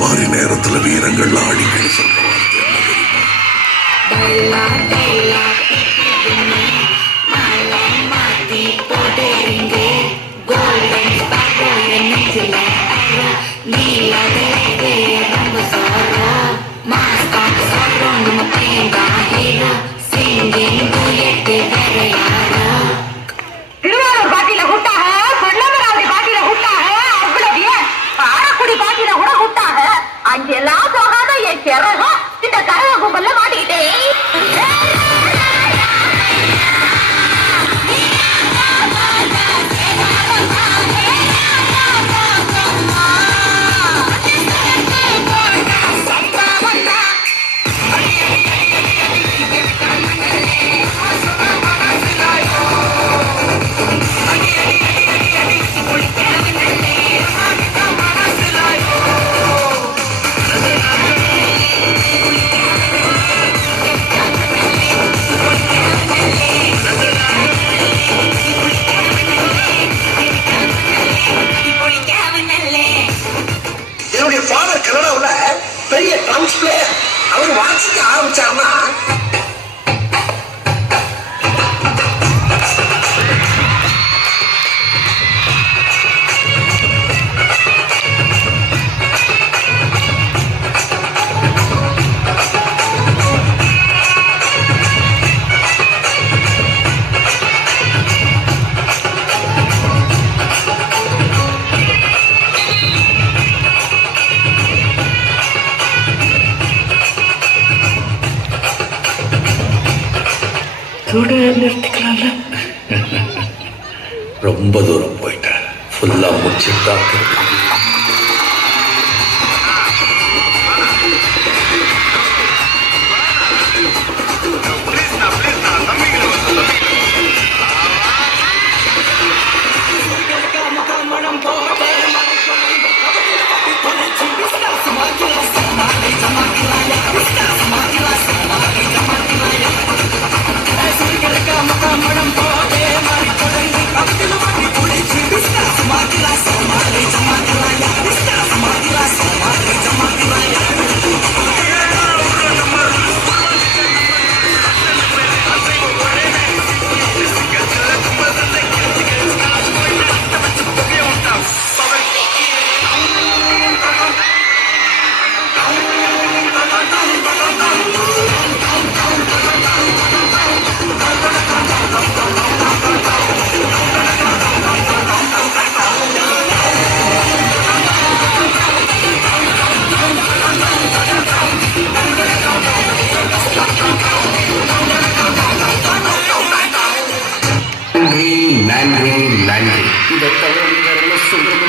மாதிரி நேரத்துல வீரங்கள்லாம் அடிக்கடி சொல்ற வார்த்தை என்ன தெரியுமா? திருவாரூர் பாட்டியில கூட்டாக, பொன்னமராவதி பாட்டியில கூட்டாக, அவ்வளவு காரக்குடி பாட்டியில கூட கூட்டாக. அங்கெல்லாம் போகாத என் கிரகம் இந்த கரக கும்பல்ல மாட்டிக்கிட்டே. என்னுடைய ஃபாதர் கனடாவுல பெரிய ட்ரம்ஸ் பிளேயர். அவர் வாசிக்க ஆரம்பிச்சாருன்னா நிறுத்திக்கலாம்ல. ரொம்ப தூரம் போயிட்டேன். ஃபுல்லா முடிச்சுட்டான். நன்றி நன்றி. இதை தவிர சொல்றது